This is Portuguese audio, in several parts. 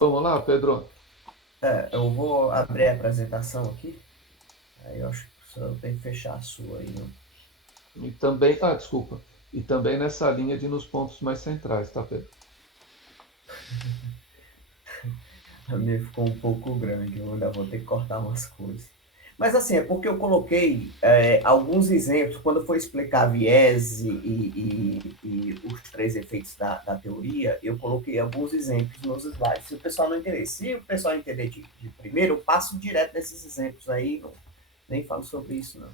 Vamos lá, Pedro. Eu vou abrir a apresentação aqui. Aí eu acho que eu tenho que fechar a sua aí, não? E também, desculpa. E também nessa linha de ir nos pontos mais centrais, tá, Pedro? A minha ficou um pouco grande, eu ainda vou ter que cortar umas coisas. Mas assim, é porque eu coloquei alguns exemplos, quando eu for explicar viés e os três efeitos da teoria, eu coloquei alguns exemplos nos slides. Se o pessoal não entender, se o pessoal entender de primeiro, eu passo direto desses exemplos aí, não, nem falo sobre isso, não.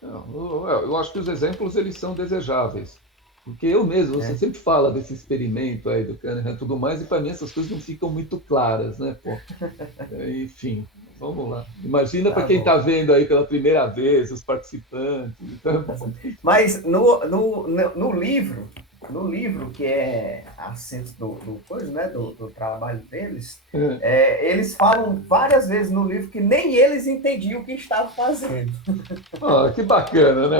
Não, eu acho que os exemplos eles são desejáveis. Porque eu mesmo, você Né? sempre fala desse experimento aí do Kahneman e tudo mais, e para mim essas coisas não ficam muito claras, né, pô? Enfim, vamos lá. Imagina para Tá quem bom. está vendo aí pela primeira vez, os participantes. Então, Mas no livro que é a ciência do coisa, né, do trabalho deles, eles falam várias vezes no livro que nem eles entendiam o que estavam fazendo. que bacana, né?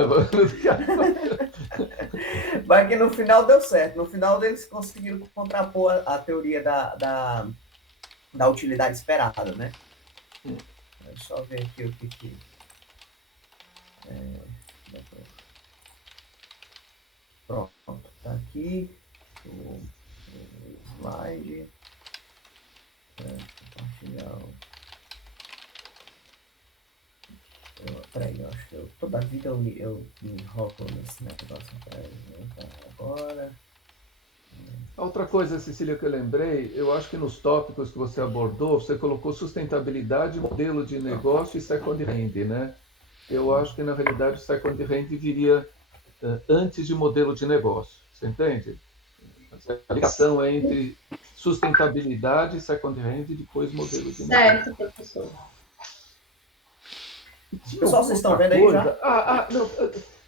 Mas que no final deu certo. No final eles conseguiram contrapor a teoria da utilidade esperada, né? Deixa eu só ver aqui o que. Pronto, tá aqui o slide. Compartilhar. Peraí, eu acho que toda a vida eu me enrolo nesse negócio. Peraí, agora. Outra coisa, Cecília, que eu lembrei, eu acho que nos tópicos que você abordou, você colocou sustentabilidade, modelo de negócio e second hand, né? Eu acho que, na realidade, o second hand viria antes de modelo de negócio, você entende? A ligação é entre sustentabilidade, second hand e depois modelo de negócio. Certo, professor. E tinha Pessoal, alguma vocês estão outra vendo aí já? coisa? Não.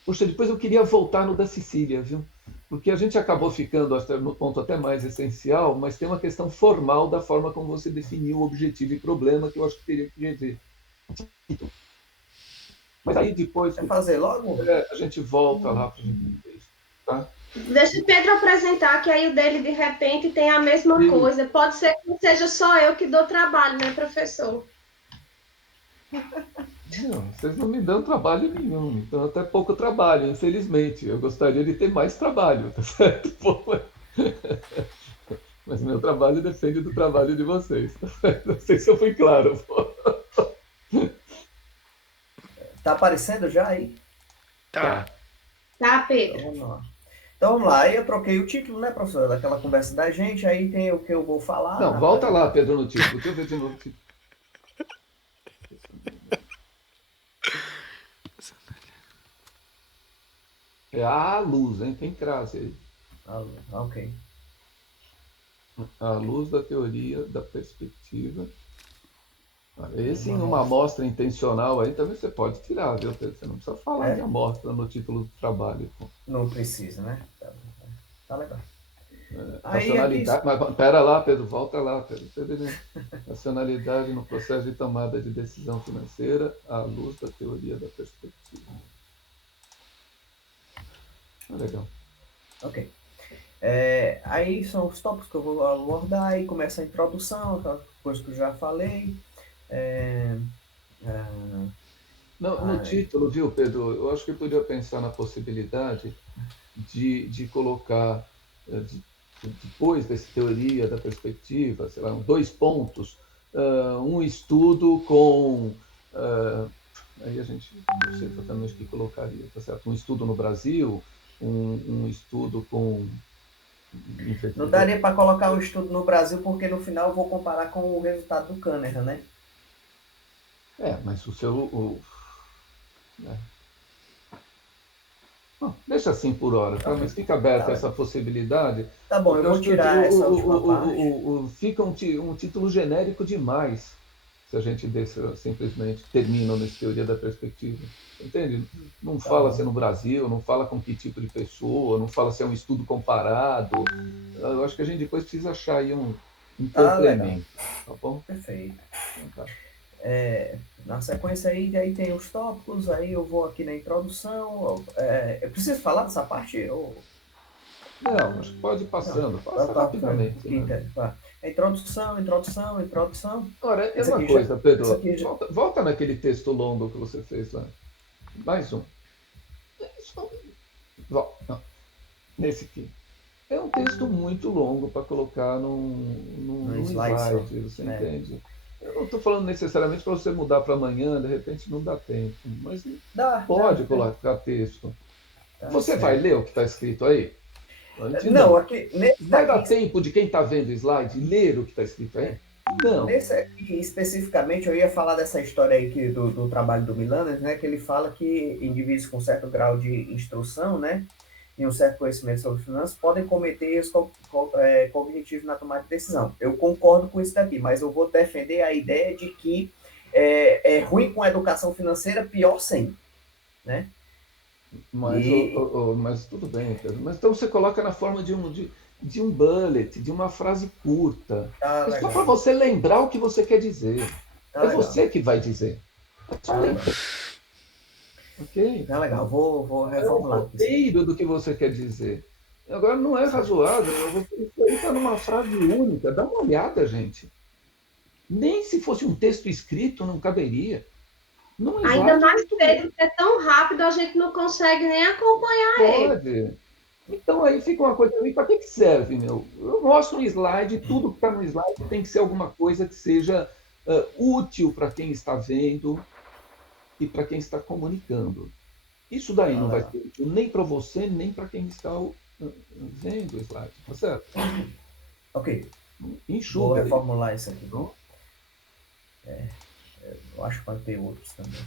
Poxa, depois eu queria voltar no da Sicília, viu? Porque a gente acabou ficando no ponto até mais essencial, mas tem uma questão formal da forma como você definiu o objetivo e problema que eu acho que teria que rever. Mas aí depois Quer fazer logo? a gente volta lá para a gente ver isso, tá? Deixa o Pedro apresentar, que aí o dele de repente tem a mesma E, coisa. Pode ser que não seja só eu que dou trabalho, né, professor? não, vocês não me dão trabalho nenhum, então até pouco trabalho, infelizmente. Eu gostaria de ter mais trabalho, tá certo? Pô, mas meu trabalho depende do trabalho de vocês. Tá certo? Não sei se eu fui claro. Pô. Tá aparecendo já aí? Tá. Tá. Tá, Então Pedro? vamos lá. Então vamos lá. Aí eu troquei o título, né, professor, daquela conversa da gente. Aí tem o que eu vou falar Não, na volta lá, apresentação. Pedro, no título. Deixa eu ver de novo o título. É a luz, hein? Tem crase aí. Ok. A luz da teoria da perspectiva. Esse em Uma uma amostra. amostra intencional aí também você pode tirar, viu, Pedro? Você não precisa falar de É? amostra no título do trabalho. Pô. Não precisa, né? Tá legal. Aí aqui. Racionalidade. Mas pera lá, Pedro, volta lá, Pedro. Racionalidade no processo de tomada de decisão financeira à luz da teoria da perspectiva. Legal. Ok. Aí são os tópicos que eu vou abordar. Aí começa a introdução, aquela coisa que eu já falei. É, No aí, título, viu, Pedro? Eu acho que eu poderia pensar na possibilidade de colocar, depois dessa teoria da perspectiva, sei lá, dois pontos, um estudo com. Aí a gente, não sei exatamente o que colocaria, tá certo? Um estudo no Brasil, um estudo com. Enfim, não daria para colocar um estudo no Brasil, porque no final eu vou comparar com o resultado do Kahneman, né? mas o seu. Né? Bom, deixa assim por hora, tá? Ok, Mas fica tá aberta essa legal. possibilidade, Tá bom, eu porque eu vou acho que tirar essa última parte. fica um título genérico demais se a gente deixa, simplesmente termina nessa teoria da perspectiva. Entende? Não Tá fala bom. se é no Brasil, não fala com que tipo de pessoa, não fala se é um estudo comparado. Eu acho que a gente depois precisa achar aí um Tá legal. complemento, tá bom? Perfeito. Então tá. Na sequência aí tem os tópicos, aí eu vou aqui na introdução. Eu preciso falar dessa parte? Não, acho que pode ir Não, passando, tá, passa tá, tá, rapidamente, aqui, né? tá. Introdução. Agora, é Esse uma aqui já, coisa, esse Pedro, aqui já, volta naquele texto longo que você fez lá. Mais um. Não, nesse aqui. É um texto muito longo para colocar no num slide só. slide, você É. entende? Eu não estou falando necessariamente para você mudar para amanhã, de repente não dá tempo, mas Dá, pode colocar texto. tá Você vai certo. ler o que está escrito aí? Provavelmente Não, não. aqui, nesse Vai dar daqui, tempo de quem está vendo o slide ler o que está escrito aí? Não. nesse aqui especificamente, eu ia falar dessa história aí do trabalho do Milanes, né, que ele fala que indivíduos com certo grau de instrução, né, e um certo conhecimento sobre finanças podem cometer erros cognitivos na tomada de decisão. Eu concordo com isso daqui, mas eu vou defender a ideia de que é ruim com a educação financeira, pior sem, né? E Mas tudo bem, Pedro. Mas então você coloca na forma de um bullet, de uma frase curta. tá É só para legal, você lembrar o que você quer dizer. tá É legal, você que vai dizer. É só tá legal, lembrar, ok? tá legal. Vou É o reformular aqui isso aqui. roteiro do que você quer dizer. Agora, não é razoável. Isso aí está numa frase única. Dá uma olhada, gente. Nem se fosse um texto escrito não caberia. Num Ainda slide, mais muito Pedro, menos. que é tão rápido, a gente não consegue nem acompanhar ele. Pode. Então aí fica uma coisa, para que serve, meu? Eu mostro um slide, tudo que está no slide tem que ser alguma coisa que seja útil para quem está vendo e para quem está comunicando. Isso daí Tá não vai legal. ser útil nem para você, nem para quem está vendo o slide, tá certo? Ok, vou Enxuga aí. reformular isso aqui. Então, Eu acho que vai ter outros também.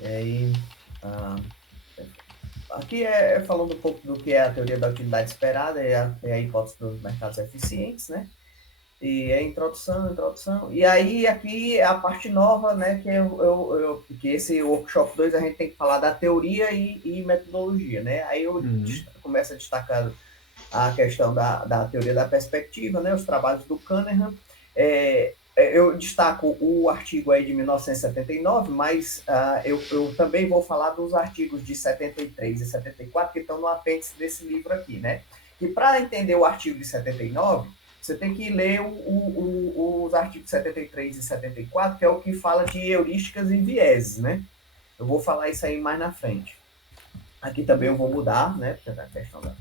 E aí, ah, aqui é falando um pouco do que é a teoria da utilidade esperada, é a hipótese dos mercados eficientes, né? E é introdução. E aí, aqui é a parte nova, né? Que esse workshop 2 a gente tem que falar da teoria e metodologia, né? Aí eu começo a destacar a questão da teoria da perspectiva, né? Os trabalhos do Kahneman. Eu destaco o artigo aí de 1979, mas eu também vou falar dos artigos de 73 e 74 que estão no apêndice desse livro aqui, né? E para entender o artigo de 79, você tem que ler os artigos 73 e 74, que é o que fala de heurísticas e vieses, né? Eu vou falar isso aí mais na frente. Aqui também eu vou mudar, né? Porque é a questão da...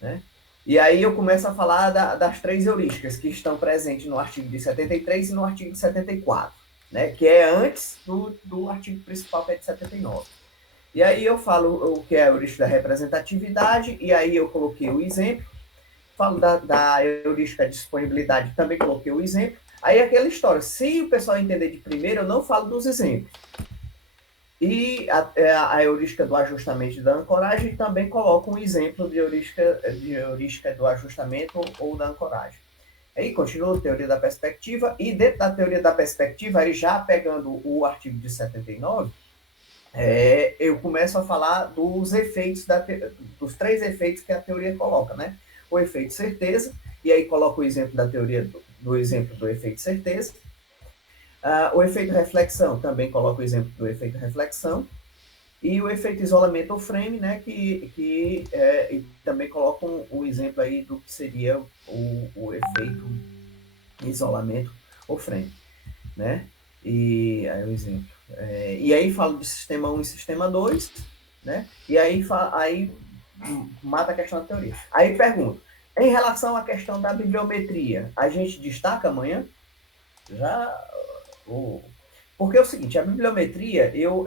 Né? E aí eu começo a falar das três heurísticas que estão presentes no artigo de 73 e no artigo de 74, né? Que é antes do artigo principal, que é de 79. E aí eu falo o que é a heurística da representatividade, e aí eu coloquei o exemplo. Falo da heurística de disponibilidade, também coloquei o exemplo. Aí aquela história, se o pessoal entender de primeiro, eu não falo dos exemplos. E a heurística do ajustamento e da ancoragem também coloca um exemplo de heurística do ajustamento ou da ancoragem. Aí continua a teoria da perspectiva, e dentro da teoria da perspectiva, aí já pegando o artigo de 79, eu começo a falar dos efeitos, dos três efeitos que a teoria coloca, né? O efeito certeza, e aí coloca o exemplo da teoria do exemplo do efeito certeza. O efeito reflexão, também coloca o exemplo do efeito reflexão. E o efeito isolamento ou frame, né, que também coloca o exemplo aí do que seria o efeito isolamento ou frame, né? E aí o exemplo. E aí falo de sistema 1 e sistema 2, né? E aí mata a questão da teoria. Aí pergunto, em relação à questão da bibliometria, a gente destaca amanhã? Já porque é o seguinte, a bibliometria, eu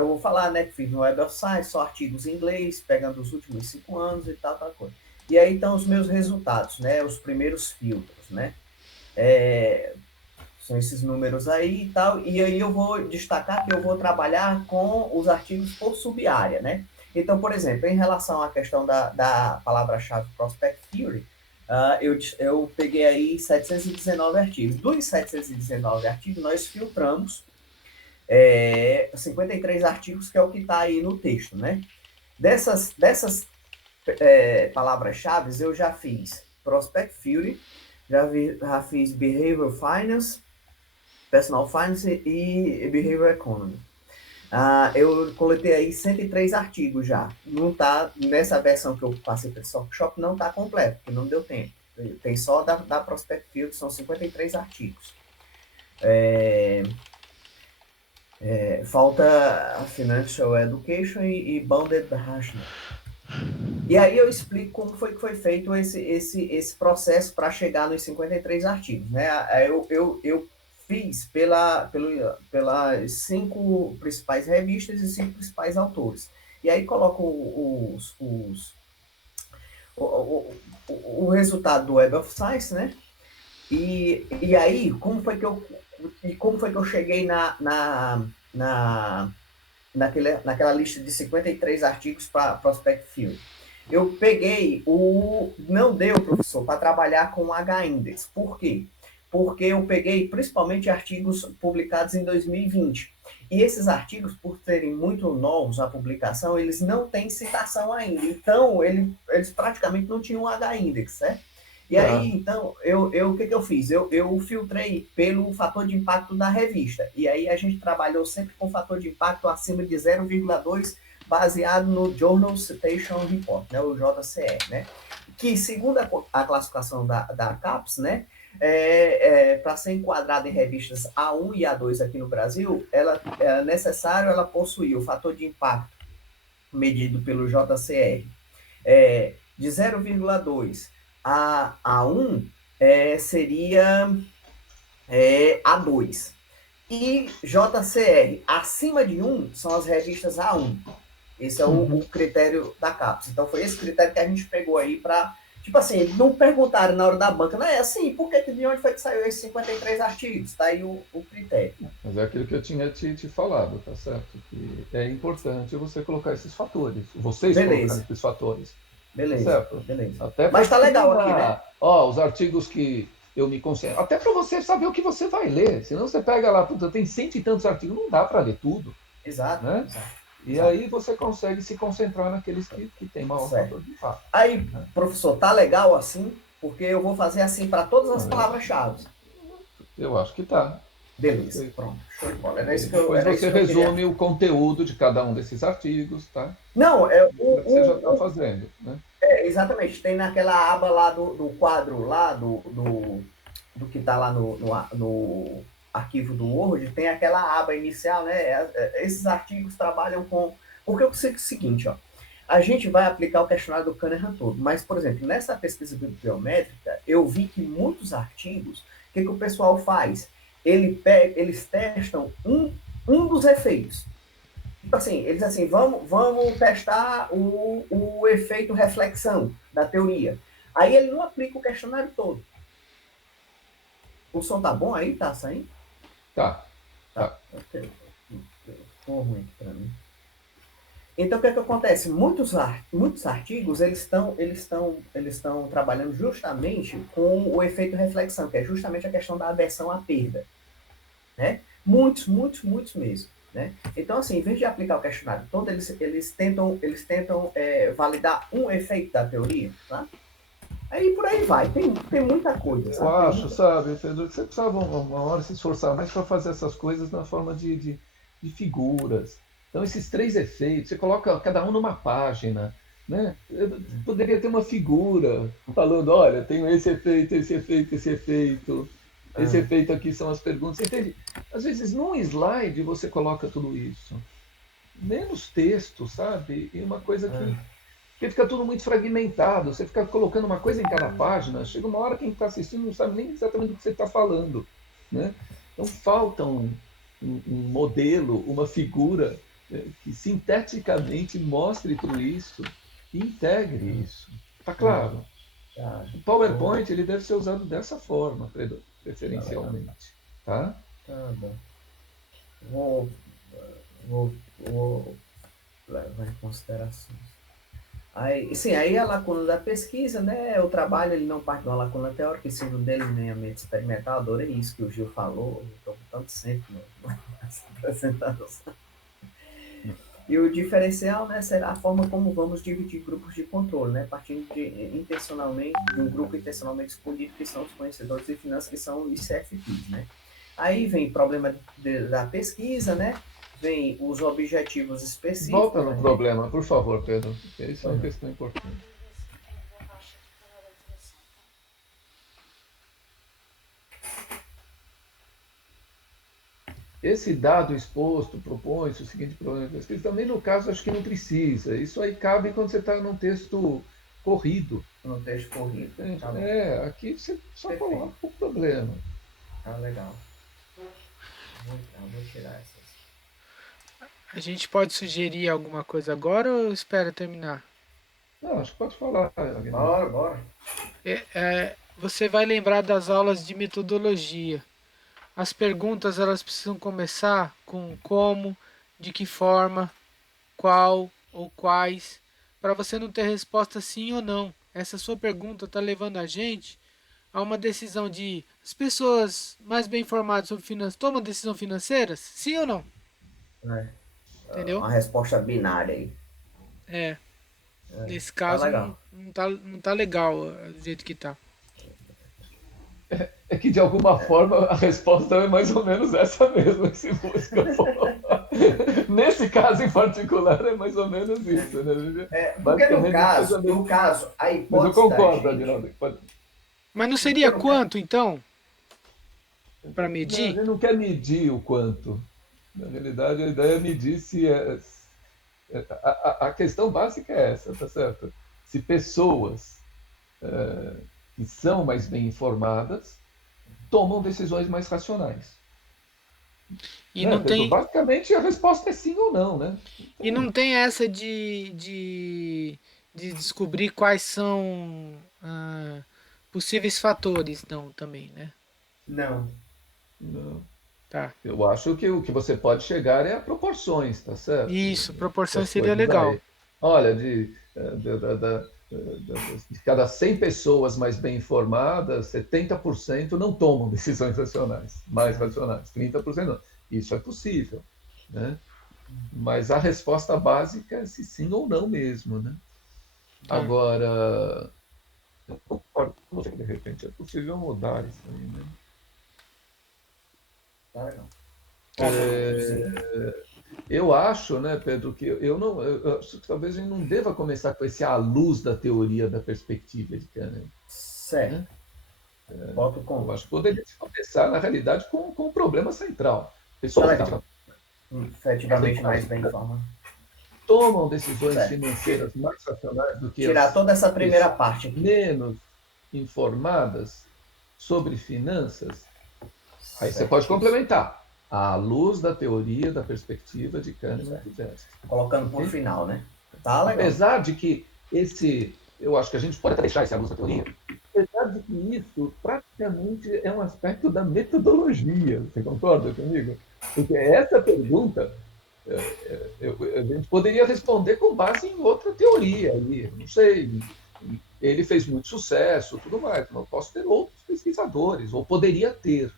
vou falar, né, que fiz no Web of Science, só artigos em inglês, pegando os últimos 5 anos e tal coisa. E aí estão os meus resultados, né, os primeiros filtros, né. São esses números aí e tal, e aí eu vou destacar que eu vou trabalhar com os artigos por sub-área, né. Então, por exemplo, em relação à questão da palavra-chave Prospect Theory, eu peguei aí 719 artigos. Dos 719 artigos, nós filtramos 53 artigos, que é o que está aí no texto, né? Dessas palavras-chave, eu já fiz Prospect Theory, já fiz Behavioral Finance, Personal Finance e Behavioral Economy. Eu coletei aí 103 artigos já. Não tá, nessa versão que eu passei para esse workshop, não está completo, porque não deu tempo. Tem só da Prospect Field, são 53 artigos. Falta a Financial Education e Bounded Rational. E aí eu explico como foi que foi feito esse processo para chegar nos 53 artigos. Né? Eu fiz pelas 5 principais revistas e 5 principais autores. E aí coloco o resultado do Web of Science, né? E aí, como foi que eu cheguei naquela lista de 53 artigos para Prospect Field? Eu peguei não deu, professor, para trabalhar com H-index. Por quê? Porque eu peguei principalmente artigos publicados em 2020. E esses artigos, por serem muito novos a publicação, eles não têm citação ainda. Então, eles praticamente não tinham H-index, certo? E aí, então, o que eu fiz? Eu filtrei pelo fator de impacto da revista. E aí a gente trabalhou sempre com fator de impacto acima de 0,2, baseado no Journal Citation Report, né, o JCR, né? Que, segundo a classificação da CAPES, né, para ser enquadrada em revistas A1 e A2 aqui no Brasil, é necessário ela possuir o fator de impacto medido pelo JCR de 0,2 a 1 seria A2. E JCR acima de 1 são as revistas A1. Esse é o critério da CAPES. Então foi esse critério que a gente pegou aí para... Tipo assim, não perguntaram na hora da banca, não é assim, por que de onde foi que saiu esses 53 artigos? Tá aí o critério. Mas é aquilo que eu tinha te falado, tá certo? Que é importante você colocar esses fatores. Vocês colocarem esses fatores. Beleza, certo? Beleza. Até mas tá legal aqui, né? Os artigos que eu me concentro. Até para você saber o que você vai ler. Senão você pega lá, puta, tem 100 e tantos artigos, não dá para ler tudo. Exato. Né? E aí você consegue se concentrar naqueles que tem maior fator de impacto. Aí, professor, tá legal assim? Porque eu vou fazer assim para todas as palavras-chave. Eu acho que tá. Beleza, pronto. Show de bola. Depois você resume o conteúdo de cada um desses artigos, tá? Não, você já está fazendo, né? Exatamente. Tem naquela aba lá do quadro lá, do que está lá no arquivo do Word, tem aquela aba inicial, né? Esses artigos trabalham com... Porque eu sei que é o seguinte, ó. A gente vai aplicar o questionário do Kahneman todo, mas, por exemplo, nessa pesquisa bibliométrica, eu vi que muitos artigos, o que o pessoal faz? Eles testam um dos efeitos. Tipo assim, eles dizem assim, vamos testar o efeito reflexão da teoria. Aí ele não aplica o questionário todo. O som tá bom aí? Tá saindo? Tá. Ficou ruim aqui para mim. Então, o que acontece? Muitos artigos, eles estão trabalhando justamente com o efeito reflexão, que é justamente a questão da aversão à perda. Né? Muitos mesmo. Né? Então, assim, em vez de aplicar o questionário todo, eles tentam validar um efeito da teoria, tá? Aí por aí vai, tem muita coisa. Sabe? Eu acho, sabe, Pedro, que você precisava uma hora se esforçar mais para fazer essas coisas na forma de figuras. Então, esses 3 efeitos, você coloca cada um numa página, né? Poderia ter uma figura falando, olha, tenho esse efeito, esse efeito, esse efeito. Esse efeito aqui são as perguntas. Você entende? Às vezes, num slide, você coloca tudo isso. Menos texto, sabe? E uma coisa que fica tudo muito fragmentado. Você fica colocando uma coisa em cada página. Chega uma hora que quem está assistindo não sabe nem exatamente do que você está falando. Né? Então, falta um modelo, uma figura que sinteticamente mostre tudo isso e integre isso. Tá claro? O PowerPoint ele deve ser usado dessa forma, preferencialmente. Tá? Tá bom. Vou levar em consideração. Aí a lacuna da pesquisa, né? O trabalho ele não parte de uma lacuna teórica, e sim do delineamento experimental. Adorei isso que o Gil falou, estou botando sempre nessa apresentação. E o diferencial, né, será a forma como vamos dividir grupos de controle, né? Partindo de um grupo intencionalmente escolhido, que são os conhecedores de finanças, que são os CFPs, né? Aí vem o problema da pesquisa, né? Vem os objetivos específicos. Volta no problema, por favor, Pedro, porque isso é uma questão importante. esse dado exposto propõe-se o seguinte problema de pesquisa, também no caso acho que não precisa. Isso aí cabe quando você está num texto corrido. No texto corrido. Entende? Tá bom. Aqui você só Perfeito. coloca o problema. Tá legal. Vou tirar essas. A gente pode sugerir alguma coisa agora ou espera terminar? Não, acho que pode falar, Agnaldo. Bora. Você vai lembrar das aulas de metodologia. As perguntas elas precisam começar com como, de que forma, qual ou quais, para você não ter resposta sim ou não. Essa sua pergunta está levando a gente a uma decisão de as pessoas mais bem informadas sobre finanças tomam decisão financeiras? Sim ou não? É. Entendeu? Uma resposta binária aí. É. Nesse Tá caso legal. não tá legal do jeito que tá. É que de alguma forma a resposta é mais ou menos essa mesmo, que se busca. Nesse caso em particular é mais ou menos isso, né? Porque no Basicamente, caso, a mas eu hipótese da concordo, gente. Aguinaldo. Mas não Porque seria no caso. quanto então para Não, a medir? gente não quer medir o quanto. Na realidade, a ideia é medir se a questão básica é essa, tá certo? Se pessoas que são mais bem informadas tomam decisões mais racionais. E Né, não Pedro? tem Basicamente, a resposta é sim ou não, né? e não tem essa de descobrir quais são possíveis fatores, não, também, né? Não. Não. Tá. Eu acho que o que você pode chegar é a proporções, tá certo? Isso, proporção Das seria coisas legal. aí. Olha, de cada 100 pessoas mais bem informadas, 70% não tomam decisões racionais, mais racionais, 30% não. Isso é possível, né? Mas a resposta básica é se sim ou não mesmo, né? Tá. Agora, eu concordo com você que de repente é possível mudar isso aí, né? Tá legal. Eu acho, né, Pedro, que eu não, eu acho que talvez a gente não deva começar com esse à luz da teoria da perspectiva de Kahneman, Certo. né? Boto Eu com. acho que poderia se começar, na realidade, com o problema central. Tá Pessoas legal. Efetivamente mais efetivamente bem informado. tomam decisões Certo. financeiras mais racionais do que Tirar as toda essa primeira pessoas parte aqui. menos informadas sobre finanças. Aí você pode Certíssimo. complementar à luz da teoria da perspectiva de Kahneman Certo. e Tversky. Colocando por Ok? final, né? Tá legal. Apesar de que eu acho que a gente pode até deixar esse à luz da teoria, apesar de que isso praticamente é um aspecto da metodologia, você concorda comigo? Porque essa pergunta a gente poderia responder com base em outra teoria ali, não sei, ele fez muito sucesso, tudo mais, mas eu posso ter outros pesquisadores, ou poderia ter,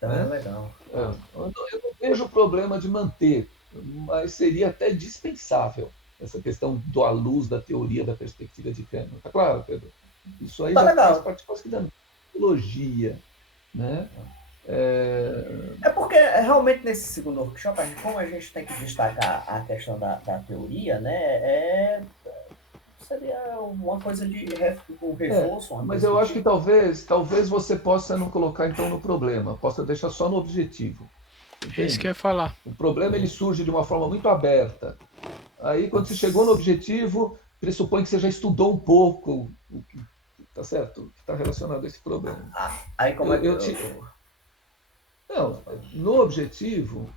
Tá né? legal. Eu não vejo problema de manter, mas seria até dispensável essa questão do à luz da teoria da perspectiva de Kahneman. Tá claro, Pedro? Isso aí Tá já faz legal. parte quase da metodologia, né? É, É porque realmente nesse segundo workshop, como a gente tem que destacar a questão da teoria, né? Seria uma coisa de um reforço, uma mas coisa eu do acho que tipo. talvez você possa não colocar então no problema, possa deixar só no objetivo, É isso que eu entende? ia falar. O problema ele surge de uma forma muito aberta. Aí quando você chegou no objetivo, pressupõe que você já estudou um pouco o que tá certo, o que está relacionado a esse problema. Aí como é Eu, que. eu te, não, no objetivo,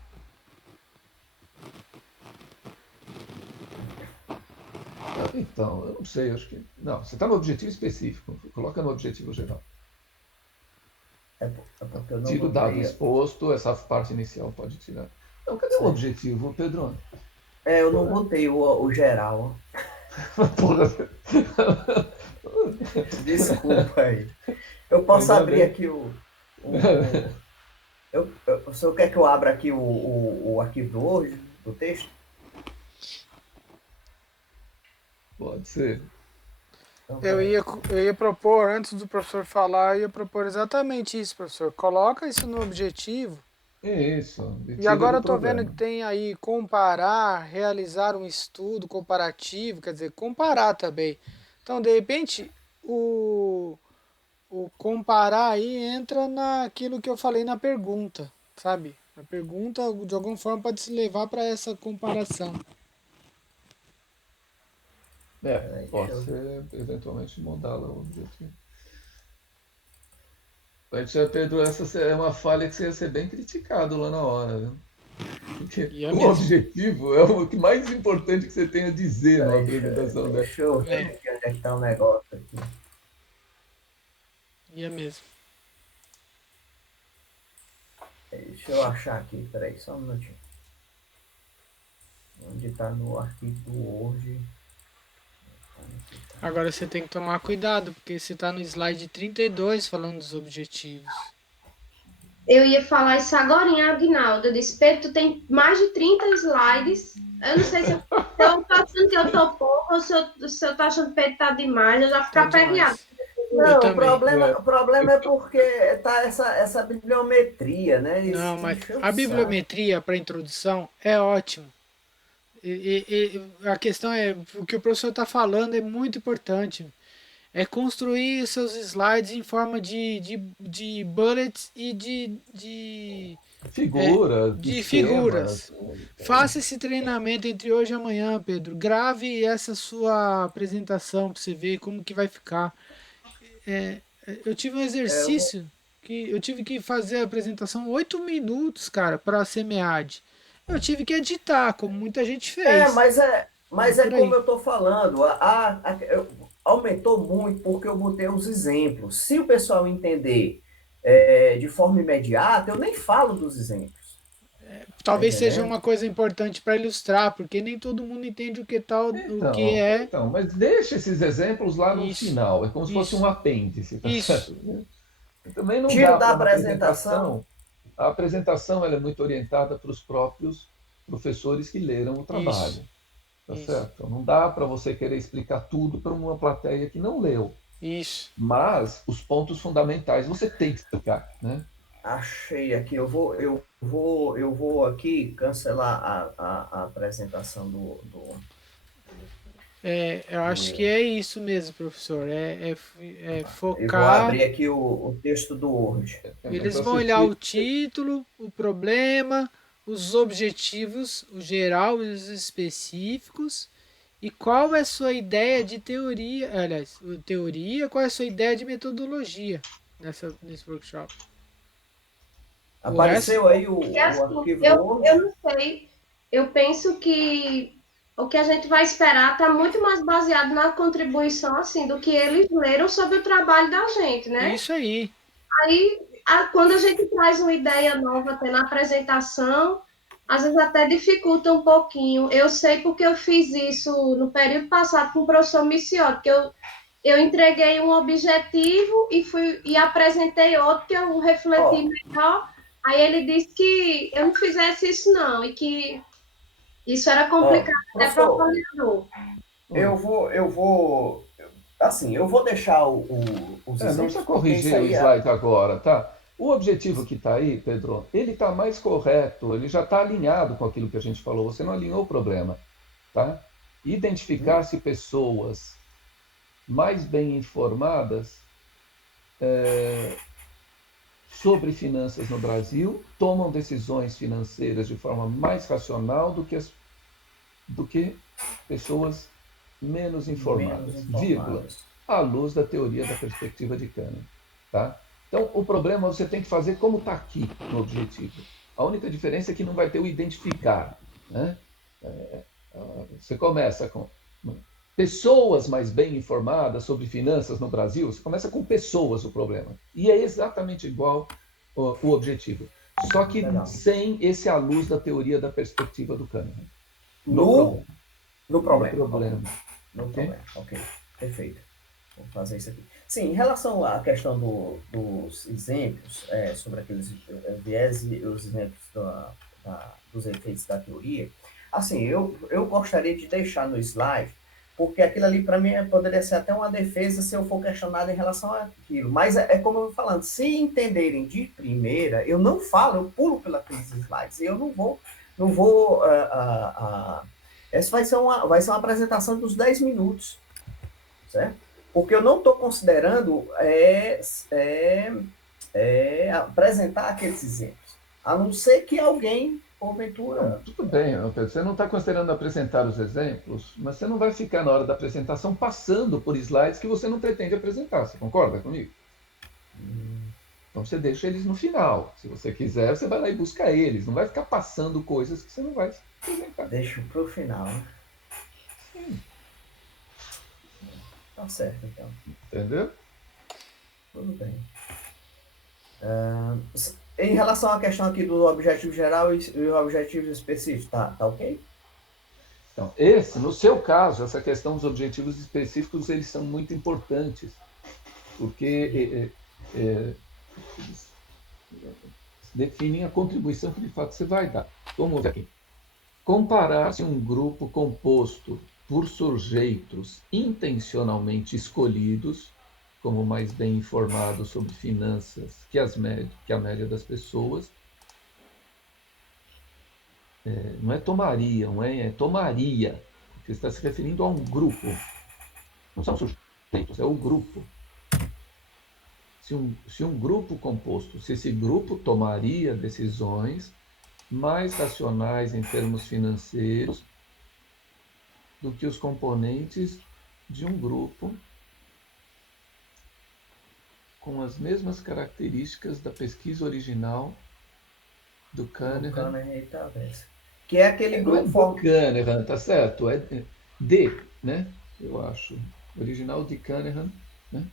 então, eu não sei, acho que não. Você está no objetivo específico, coloca no objetivo geral. É porque eu não Tira o dado botei. exposto, essa parte inicial pode tirar. Então, cadê o Certo. objetivo, Pedro? Eu não botei o geral. Porra. Desculpa aí. Eu posso Ainda abrir bem. aqui o senhor quer que eu abra aqui o arquivo do Word, do texto? Pode ser. Então, Eu peraí. ia, eu ia propor, antes do professor falar, eu ia propor exatamente isso, professor. Coloca isso no objetivo. É isso, e E tira agora do eu tô vendo que problema. tem aí comparar, realizar um estudo comparativo, quer dizer, comparar também. Então, de repente, o comparar aí entra naquilo que eu falei na pergunta, sabe? A pergunta, de alguma forma, pode se levar para essa comparação. Peraí, deixa Pode eu... ser eventualmente mudar lá o objetivo. Mas, Pedro, essa é uma falha que você ia ser bem criticado lá na hora, viu? Porque E é o mesmo. objetivo é o que mais importante que você tem a dizer numa Peraí, apresentação dessa. deixa eu ver É, aqui onde é que tá o negócio aqui. e é mesmo. Deixa eu achar aqui, peraí, só um minutinho. Onde tá no arquivo do Word? Agora você tem que tomar cuidado, porque você está no slide 32 falando dos objetivos. Eu ia falar isso agora em Agnaldo. Eu disse, Pedro, tu tem mais de 30 slides. Eu não sei se eu tô achando que eu tô pouco ou se eu tô achando que o Pedro tá demais. Eu já Tá ficar aperreado. demais. Eu Não, também. o problema é porque tá essa bibliometria, né? Isso Não, me mas encheu a o saco. bibliometria para introdução é ótimo. A questão é, o que o professor está falando é muito importante. É construir seus slides em forma de bullets e Figuras, de esquemas. figuras. Faça esse treinamento entre hoje e amanhã, Pedro. Grave essa sua apresentação para você ver como que vai ficar. É, eu tive um É, eu vou- exercício que eu tive que fazer a apresentação 8 minutos, cara, para a SEMEAD. Eu tive que editar, como muita gente é, fez. É mas é por como aí. eu estou falando, aumentou muito porque eu botei os exemplos. Se o pessoal entender de forma imediata, eu nem falo dos exemplos. Tá Talvez seja entendendo? uma coisa importante para ilustrar, porque nem todo mundo entende o que tal, o que é Mas deixa esses exemplos lá no isso. final. É como se fosse um Isso. apêndice, tá Isso. certo? Também não Tiro dá da para uma apresentação. apresentação. A apresentação ela é muito orientada para os próprios professores que leram o Isso. trabalho, tá Isso. certo? Não dá para você querer explicar tudo para uma plateia que não leu, Isso. mas os pontos fundamentais você tem que explicar, né? Achei aqui, eu vou aqui cancelar a apresentação Eu acho que do- é isso mesmo, professor. É eu vou abrir focar. aqui o texto do Word. Mas Eles vão olhar assistir. o título, o problema, os objetivos, o geral e os específicos. E qual é a sua ideia de teoria? Aliás, teoria, qual é a sua ideia de metodologia nesse workshop? O resto? Apareceu aí Porque o assim, arquivo do eu Word? não sei. Eu penso que o que a gente vai esperar está muito mais baseado na contribuição assim do que eles leram sobre o trabalho da gente, né? Isso aí. Aí, quando a gente traz uma ideia nova até na apresentação, às vezes até dificulta um pouquinho. Eu sei porque eu fiz isso no período passado com o professor Miciotti, que eu entreguei um objetivo e apresentei outro que eu refleti Ó, melhor. Aí ele disse que eu não fizesse isso não, e que isso era complicado até para o professor, avaliador. Hum. assim, eu vou deixar os Não precisa exemplos, porque isso corrigir o aí slide agora, tá? O objetivo que está aí, Pedro, ele está mais correto, ele já está alinhado com aquilo que a gente falou. Você não alinhou o problema, tá? Identificar se pessoas mais bem informadas sobre finanças no Brasil tomam decisões financeiras de forma mais racional do que pessoas menos menos informadas, vírgula, informados. à luz da teoria da perspectiva de Kahneman. Tá? Então, o problema você tem que fazer como está aqui no objetivo. A única diferença é que não vai ter o identificar. Né? Você começa com pessoas mais bem informadas sobre finanças no Brasil, você começa com pessoas o problema. E é exatamente igual o objetivo. Só que Legal. sem esse à luz da teoria da perspectiva do Kahneman. No No, problema. no problema. No problema. No Ok? problema, ok. Perfeito. Vou fazer isso aqui. Sim, em relação à questão dos exemplos, sobre aqueles viés e os exemplos dos efeitos da teoria, assim, eu gostaria de deixar no slide, porque aquilo ali, para mim, poderia ser até uma defesa se eu for questionado em relação àquilo. Mas é como eu vou falando, se entenderem de primeira, eu não falo, eu pulo pelos slides, e eu não vou essa vai ser uma apresentação dos 10 minutos, certo? Porque eu não estou considerando apresentar aqueles exemplos. A não ser que alguém, Não, porventura... tudo bem, Pedro, você não está considerando apresentar os exemplos, mas você não vai ficar na hora da apresentação passando por slides que você não pretende apresentar. Você concorda comigo? Então você deixa eles no final. Se você quiser, você vai lá e busca eles. Não vai ficar passando coisas que você não vai apresentar. Deixo para o final, né? Sim, Tá certo, então. entendeu? Tudo bem. Em relação à questão aqui do objetivo geral e objetivos específicos, tá ok? Então, no seu caso, essa questão dos objetivos específicos, eles são muito importantes, porque eles definem a contribuição que de fato você vai dar. Vamos ver aqui. Comparar-se um grupo composto por sujeitos intencionalmente escolhidos, como mais bem informados sobre finanças que a média das pessoas, não é tomariam, é tomaria, porque está se referindo a um grupo. Não são sujeitos, é o grupo. Se um grupo composto, se esse grupo tomaria decisões mais racionais em termos financeiros do que os componentes de um grupo com as mesmas características da pesquisa original do Kahneman. Que é aquele Não é grupo... do Kahneman, tá certo? É né? Eu acho. Original de Kahneman, né?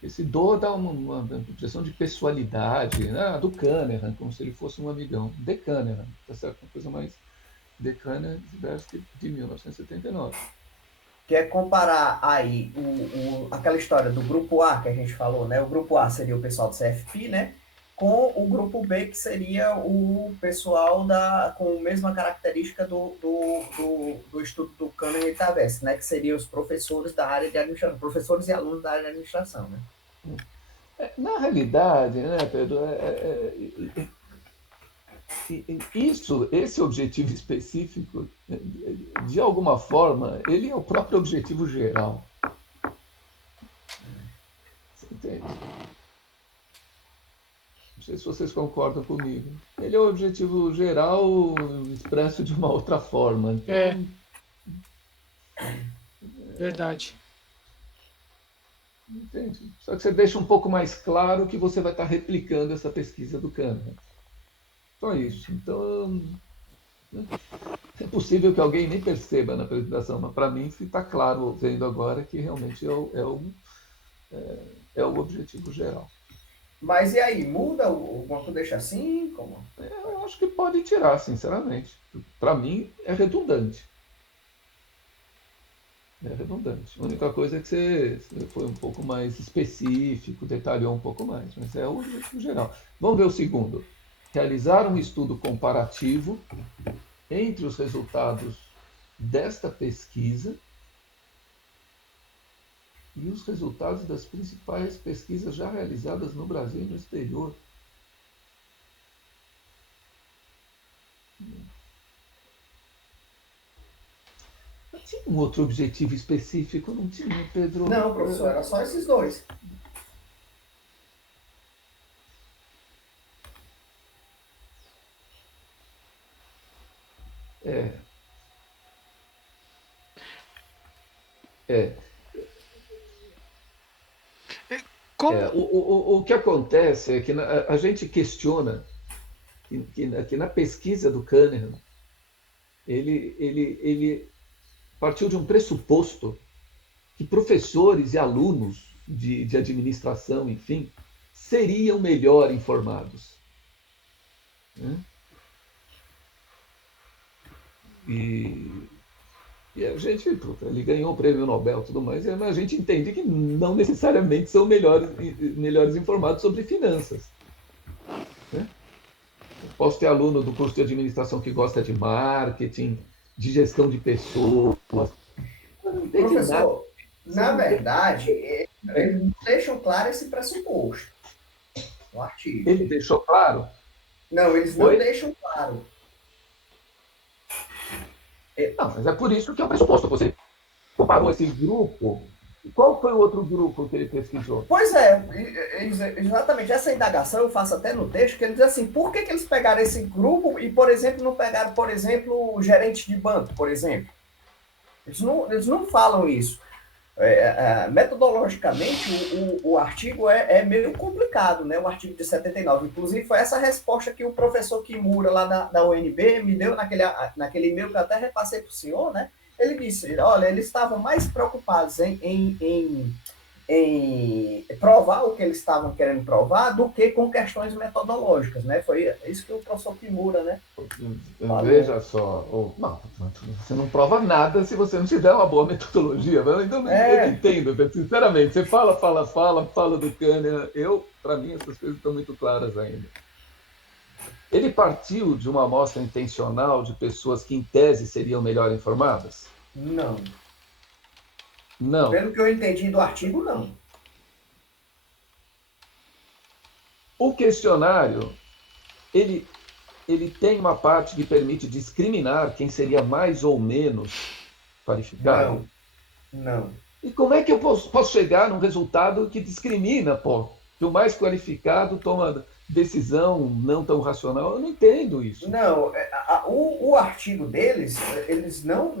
Esse do dá uma impressão de pessoalidade, né? Do Kahneman, como se ele fosse um amigão. De Kahneman, tá certo? Uma coisa mais de Kahneman de 1979. Que é comparar aí aquela história do grupo A que a gente falou, né? O grupo A seria o pessoal do CFP, né? Com o grupo B, que seria o pessoal com a mesma característica do estudo do Kahneman e Tavesse, né? Que seriam os professores da área de administração, professores e alunos da área de administração, né? Na realidade, né, Pedro, esse objetivo específico, de alguma forma, ele é o próprio objetivo geral. Você entende? Não sei se vocês concordam comigo. Ele é o objetivo geral expresso de uma outra forma. Então, Verdade. entende? Só que você deixa um pouco mais claro que você vai estar replicando essa pesquisa do Kahneman. Só isso. Então, é possível que alguém nem perceba na apresentação, mas para mim está claro, vendo agora, que realmente é o objetivo geral. Mas e aí, muda o banco deixa assim? Como? Eu acho que pode tirar, sinceramente. Para mim, é redundante. É redundante. A única coisa é que você foi um pouco mais específico, detalhou um pouco mais, mas é o objetivo geral. Vamos ver o segundo. Realizar um estudo comparativo entre os resultados desta pesquisa e os resultados das principais pesquisas já realizadas no Brasil e no exterior. Tinha um outro objetivo específico, não tinha, Pedro? Não, professor, era só esses dois. É. É. Como? O que acontece é que a gente questiona que na pesquisa do Kahneman ele partiu de um pressuposto que professores e alunos de administração, enfim, seriam melhor informados. Né? E a gente, ele ganhou o prêmio Nobel e tudo mais, mas a gente entende que não necessariamente são melhores informados sobre finanças. Né? Posso ter aluno do curso de administração que gosta de marketing, de gestão de pessoas. Não entende Professor, nada. na verdade, eles deixam claro esse pressuposto no artigo. Ele deixou claro? Não, eles não deixam claro. Não, mas é por isso que é o pressuposto. Você comparou esse grupo Qual foi o outro grupo que ele pesquisou? Pois é, exatamente. Essa indagação eu faço até no texto, que ele diz assim, por que eles pegaram esse grupo e, por exemplo, não pegaram, por exemplo, o gerente de banco, por exemplo? Eles não falam isso. Metodologicamente, o artigo é meio complicado, né? O artigo de 79. Inclusive, foi essa resposta que o professor Kimura, lá da UNB, me deu naquele e-mail que eu até repassei para o senhor, né? Ele disse, olha, eles estavam mais preocupados em provar o que eles estavam querendo provar do que com questões metodológicas, né? Foi isso que o professor Kimura, né? Veja só, não, você não prova nada se você não tiver uma boa metodologia. Então, eu não entendo, sinceramente. Você fala do Kahneman. Para mim, essas coisas estão muito claras ainda. Ele partiu de uma amostra intencional de pessoas que, em tese, seriam melhor informadas? Não. Não. Pelo que eu entendi do artigo, não. O questionário, ele tem uma parte que permite discriminar quem seria mais ou menos qualificado? Não. E como é que eu posso chegar num resultado que discrimina, que o mais qualificado toma decisão não tão racional? Eu não entendo isso. Não, o artigo deles, eles não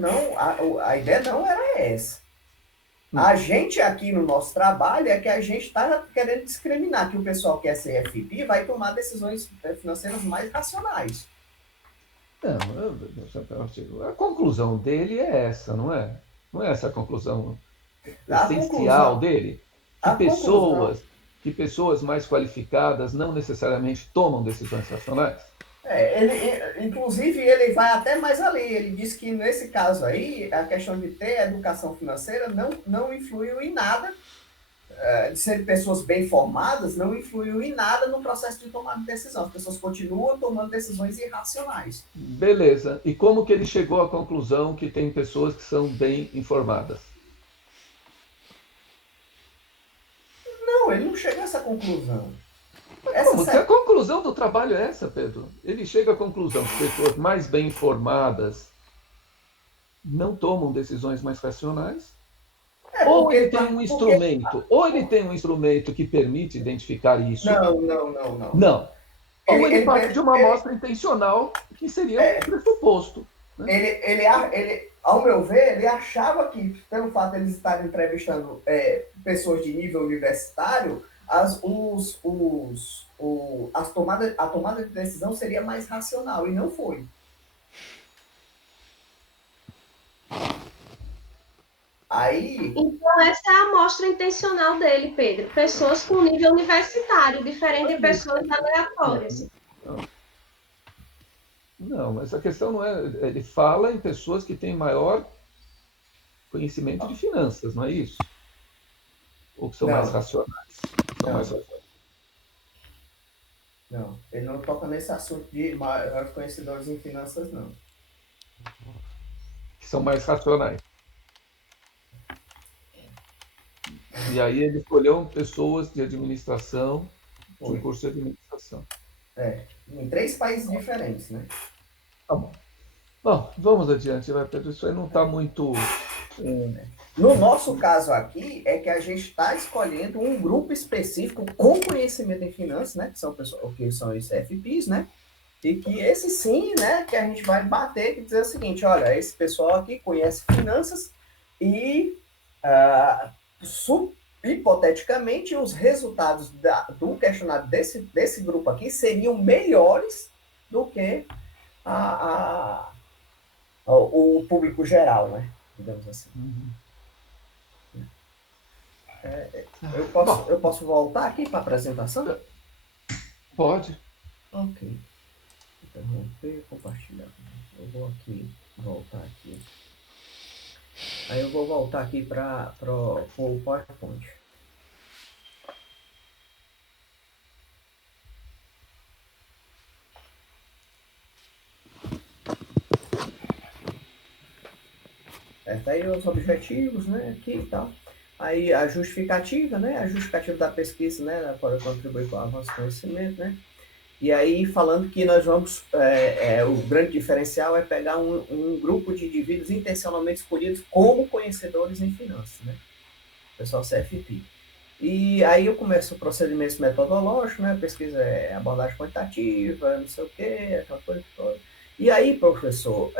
a ideia não era essa. A gente aqui no nosso trabalho é que a gente está querendo discriminar que o pessoal que é CFP vai tomar decisões financeiras mais racionais. Não, a conclusão dele é essa, não é? Não é essa a conclusão essencial dele? Que pessoas mais qualificadas não necessariamente tomam decisões racionais? Inclusive, ele vai até mais além. Ele diz que, nesse caso aí, a questão de ter educação financeira não influiu em nada, de ser pessoas bem formadas, não influiu em nada no processo de tomada de decisão. As pessoas continuam tomando decisões irracionais. Beleza. E como que ele chegou à conclusão que tem pessoas que são bem informadas? Não, ele não chegou a essa conclusão. Se a conclusão do trabalho é essa, Pedro, ele chega à conclusão que pessoas mais bem informadas não tomam decisões mais racionais, ou ele tem um instrumento que permite identificar isso. Não. Ou ele parte de uma amostra intencional, que seria um pressuposto. Né? Ele, ao meu ver, ele achava que, pelo fato de eles estarem entrevistando pessoas de nível universitário, a tomada de decisão seria mais racional, e não foi. Então, essa é a amostra intencional dele, Pedro. Pessoas com nível universitário, diferente de pessoas aleatórias. Não, mas a questão não é... Ele fala em pessoas que têm maior conhecimento de finanças, não é isso? Ou que são mais racionais? Não, ele não toca nesse assunto de maiores conhecedores em finanças, não. Que são mais racionais. E aí ele escolheu pessoas de administração, de um curso de administração. Em 3 países diferentes, né? Tá bom. Bom, vamos adiante, Pedro. Isso aí não está muito... No nosso caso aqui, é que a gente está escolhendo um grupo específico com conhecimento em finanças, né? Que são os CFPs, né? E que esse sim, né? Que a gente vai bater e dizer o seguinte, olha, esse pessoal aqui conhece finanças e, hipoteticamente, os resultados do questionário desse grupo aqui seriam melhores do que o público geral, né? Digamos assim. Eu posso voltar aqui para a apresentação? Pode. Ok. Interromper, compartilhar. Eu vou voltar aqui. Aí eu vou voltar aqui para o PowerPoint. Aí os objetivos, né, aqui e tal. Aí a justificativa, né, a justificativa da pesquisa, né, para contribuir com o avanço do conhecimento, né. E aí falando que nós vamos, o grande diferencial é pegar um grupo de indivíduos intencionalmente escolhidos como conhecedores em finanças, né. pessoal CFP. E aí eu começo o procedimento metodológico, né? Pesquisa abordagem quantitativa, não sei o quê, aquela coisa toda. E aí, professor,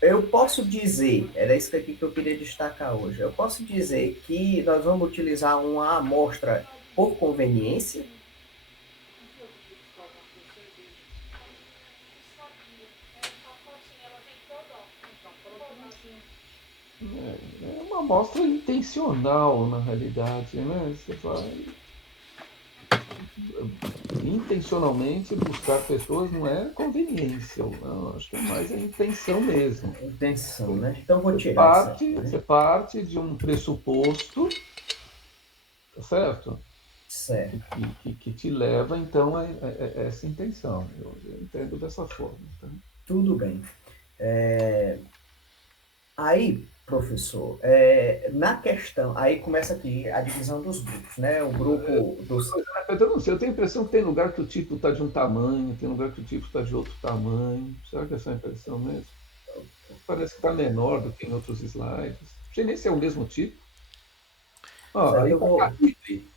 eu posso dizer, era isso aqui que eu queria destacar hoje, eu posso dizer que nós vamos utilizar uma amostra por conveniência. É uma amostra intencional, na realidade, né? Você vai intencionalmente buscar pessoas não é conveniência, não, acho que é mais a intenção mesmo. Intenção, né? Então eu vou tirar isso aqui, né? Você parte de um pressuposto, tá certo? Certo. Que te leva, então, a essa intenção. Eu entendo dessa forma. Tá? Tudo bem. Aí, professor, na questão, aí começa aqui a divisão dos grupos, né? O grupo dos... Eu não sei, eu tenho a impressão que tem lugar que o tipo está de um tamanho, tem lugar que o tipo está de outro tamanho. Será que é essa a impressão mesmo? Parece que está menor do que em outros slides. Não sei nem se é o mesmo tipo. Certo, Aí eu tá vou... calibre.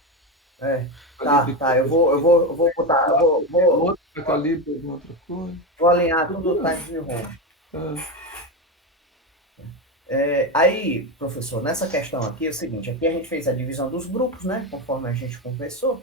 Tá, eu vou botar, Outro tá calibre, alguma outra coisa. vou alinhar tudo o Times New Roman. Tá. Aí, professor, nessa questão aqui é o seguinte, aqui a gente fez a divisão dos grupos, né, conforme a gente conversou,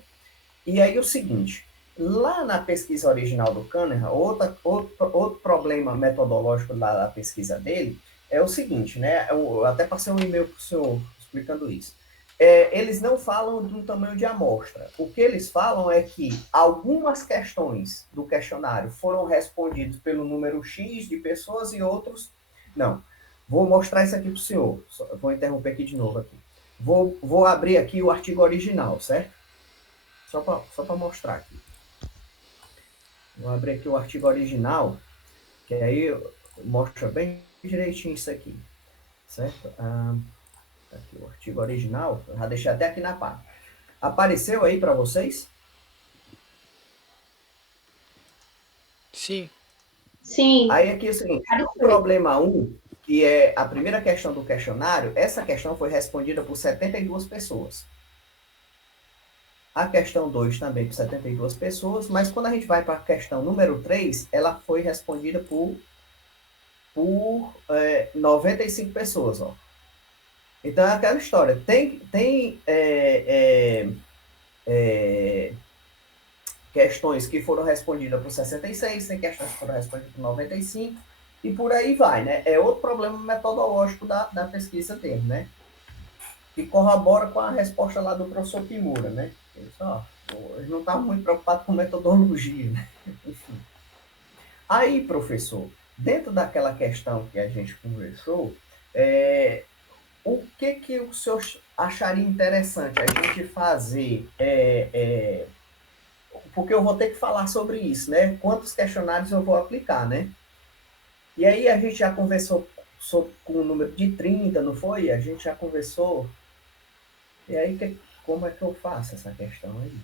e aí o seguinte, lá na pesquisa original do Kanner, outro problema metodológico da pesquisa dele é o seguinte, né, eu até passei um e-mail para o senhor explicando isso. Eles não falam de um tamanho de amostra. O que eles falam é que algumas questões do questionário foram respondidas pelo número X de pessoas e outros não. Vou mostrar isso aqui para o senhor. Vou interromper aqui de novo. Aqui. Vou abrir aqui o artigo original, certo? Só para mostrar aqui. Vou abrir aqui o artigo original, que aí mostra bem direitinho isso aqui. Certo? Tá aqui o artigo original. Eu já deixei até aqui na página. Apareceu aí para vocês? Sim. Sim. Aí aqui é o seguinte, o problema 1, que é a primeira questão do questionário, essa questão foi respondida por 72 pessoas. A questão 2 também por 72 pessoas, mas quando a gente vai para a questão número 3, ela foi respondida por 95 pessoas. Ó. Então é aquela história. Tem questões que foram respondidas por 66, tem questões que foram respondidas por 95, e por aí vai, né? É outro problema metodológico da pesquisa dele, né? Que corrobora com a resposta lá do professor Kimura, né? Eles não estavam muito preocupados com metodologia, né? Enfim. Aí, professor, dentro daquela questão que a gente conversou, o que o senhor acharia interessante a gente fazer? Porque eu vou ter que falar sobre isso, né? Quantos questionários eu vou aplicar, né? E aí a gente já conversou com o número de 30, não foi? A gente já conversou. E aí, como é que eu faço essa questão aí?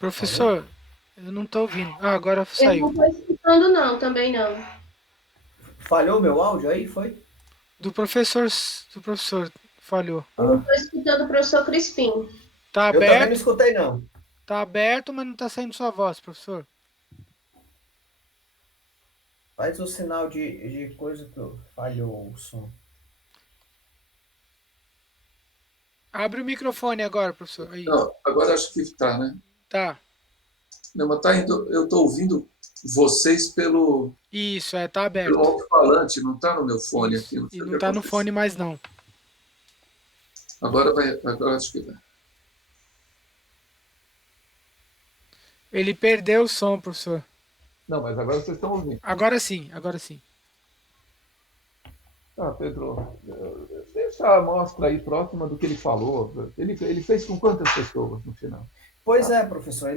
Professor, eu não estou ouvindo. Agora Eu saiu. não estou escutando, não, também não. Falhou meu áudio aí, foi? Do professor falhou. Eu não estou escutando o professor Crispim. Tá Eu também não aberto, escutei, não. tá aberto, mas não está saindo sua voz, professor. Faz o sinal de coisa que falhou o som. Abre o microfone agora, professor. Aí. Não, agora acho que está, né? Tá. Não, mas eu estou ouvindo vocês pelo Isso, tá aberto. alto-falante, não está no meu fone Isso. aqui. Não sei E o não que tá no aconteceu. fone mais não. Agora acho que vai. Ele perdeu o som, professor. Não, mas agora vocês estão ouvindo. Agora sim, agora sim. Ah, Pedro, deixa a amostra aí próxima do que ele falou. Ele fez com quantas pessoas no final? Pois é, professor,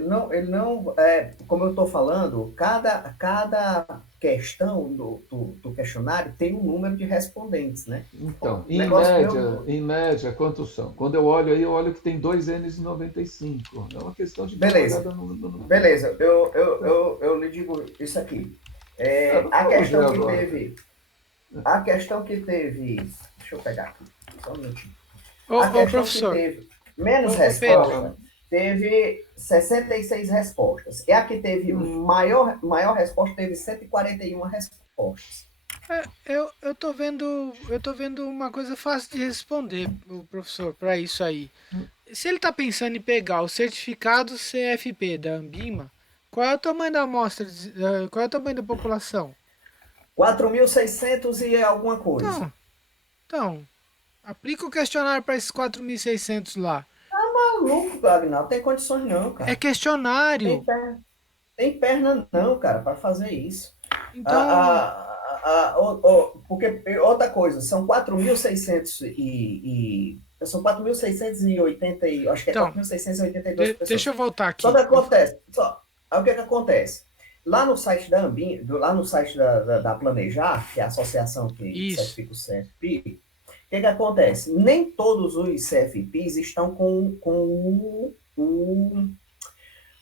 como eu estou falando, cada questão do questionário tem um número de respondentes, né? Então, O negócio meu, em média, quantos são? Quando eu olho aí, eu olho que tem 2 N's e 95. É uma questão de dar uma beleza, olhada no... beleza, eu lhe digo isso aqui. Não A vamos ver questão que agora. teve, a questão que teve, deixa eu pegar aqui, só um minutinho. Ô, A questão que professor, teve menos ô, Pedro, resposta, teve 66 respostas. E a que teve maior resposta teve 141 respostas. eu tô vendo uma coisa fácil de responder, o professor, para isso aí. Se ele tá pensando em pegar o certificado CFP da Ambima, qual é o tamanho da amostra, qual é o tamanho da população? 4.600 e alguma coisa. Então, aplica o questionário para esses 4.600 lá. Maluco, Agnaldo, tem condições não, cara. É questionário. Tem perna não, cara, para fazer isso. Então, Porque, outra coisa, são 4.600 são 4.680, acho que é então 4.682 pessoas. deixa eu voltar aqui. Só que acontece, aí o que acontece? Lá no site da Ambim, lá no site da Planejar, que é a associação que certifica o CFP, o que acontece? Nem todos os CFPs estão com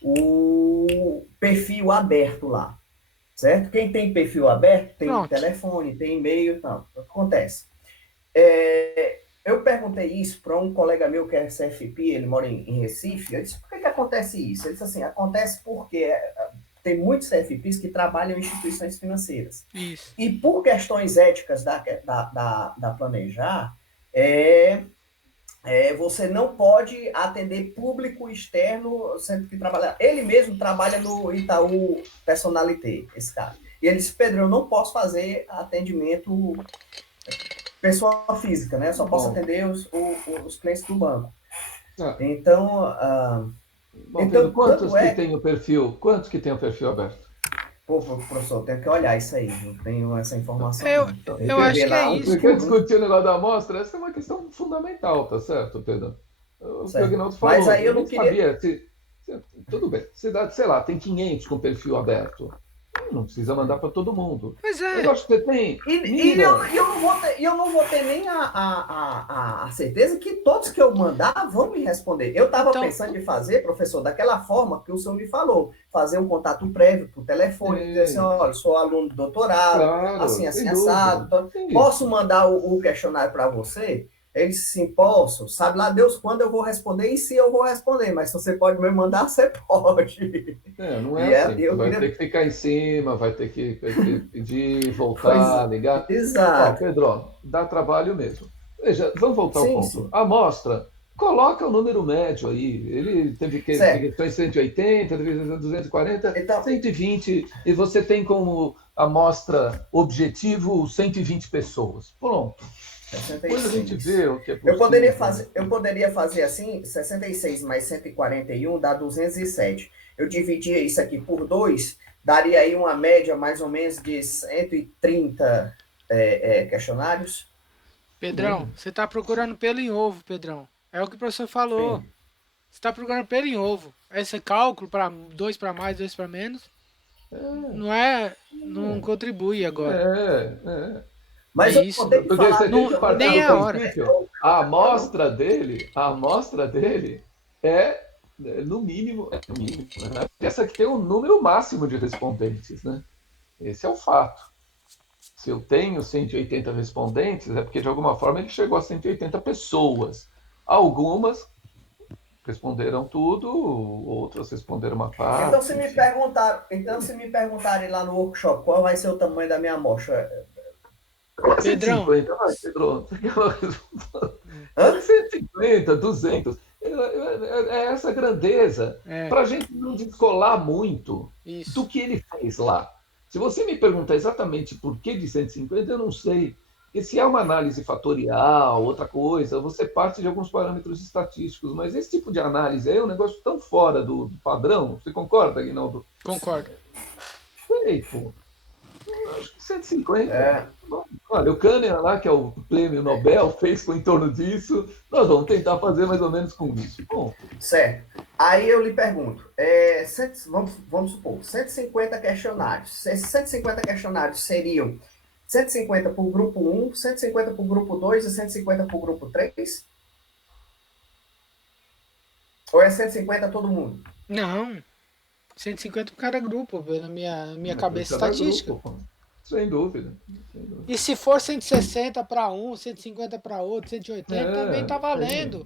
o perfil aberto lá, certo? Quem tem perfil aberto tem Pronto. telefone, tem e-mail e tal. Acontece. Eu perguntei isso para um colega meu que é CFP, ele mora em Recife. Eu disse, por que acontece isso? Ele disse assim, acontece porque tem muitos CFPs que trabalham em instituições financeiras. Isso. E por questões éticas da Planejar, você não pode atender público externo, sendo que trabalha... Ele mesmo trabalha no Itaú Personalité, esse cara. E ele disse, Pedro, eu não posso fazer atendimento pessoa física, né? Eu só posso atender os clientes do banco. Então... Bom, Pedro, quantos que tem o perfil? Quantos que tem o perfil aberto? Pô, professor, eu tenho que olhar isso aí, não tenho essa informação. Eu acho que é isso. Você quer discutir o negócio da amostra? Essa é uma questão fundamental, tá certo, Pedro? O que o Agnaldo falou. Mas aí eu não queria... Tudo bem, cidade, sei lá, tem 500 com perfil aberto. Não precisa mandar para todo mundo. Pois é. Eu acho que você tem. E eu não vou ter nem a certeza que todos que eu mandar vão me responder. Eu estava pensando em fazer, professor, daquela forma que o senhor me falou, fazer um contato prévio por telefone, dizer assim, olha, sou aluno de doutorado, claro, assim, assado. Então, posso mandar o questionário para você? Ele disse sim, posso. Sabe lá Deus quando eu vou responder e se eu vou responder. Mas se você pode me mandar, você pode. Não é assim. Vai ter que ficar em cima, vai ter que pedir, voltar, ligar. Exato. Pedro, dá trabalho mesmo. Veja, vamos voltar ao ponto. Sim. A amostra, coloca o número médio aí. Ele teve questões 180, 240, então, 120. E você tem como amostra objetivo 120 pessoas. Pronto. 66. Depois a gente vê o que é possível. Eu poderia fazer assim, 66 mais 141 dá 207. Eu dividia isso aqui por 2, daria aí uma média mais ou menos de 130 questionários. Pedrão, você está procurando pelo em ovo, Pedrão. É o que o professor falou. Sim. Você está procurando pelo em ovo. Esse cálculo para 2 para mais, 2 para menos, não contribui agora. Mas é isso. Nem a hora. A amostra dele é, no mínimo, né? Essa que tem um número máximo de respondentes, né? Esse é o fato. Se eu tenho 180 respondentes, é porque de alguma forma ele chegou a 180 pessoas. Algumas responderam tudo, outras responderam uma parte. Então, se me perguntarem lá no workshop qual vai ser o tamanho da minha amostra... Pedrão. 150, 200. É essa grandeza. Para a gente não descolar muito do que ele fez lá. Se você me perguntar exatamente por que de 150, eu não sei. Porque se é uma análise fatorial, outra coisa, você parte de alguns parâmetros estatísticos. Mas esse tipo de análise é um negócio tão fora do padrão. Você concorda, Aguinaldo? Concordo. Sei, pô. Acho que 150. Olha, o Kahneman lá, que é o prêmio Nobel, fez em torno disso. Nós vamos tentar fazer mais ou menos com isso. Bom. Certo. Aí eu lhe pergunto, vamos supor, 150 questionários. Esses 150 questionários seriam 150 para o grupo 1, 150 para o grupo 2 e 150 para o grupo 3? Ou é 150 todo mundo? Não, 150 por cada grupo, na minha cabeça Cada estatística. grupo, pô. Sem dúvida. Sem dúvida. E se for 160 para um, 150 para outro, 180, também tá valendo.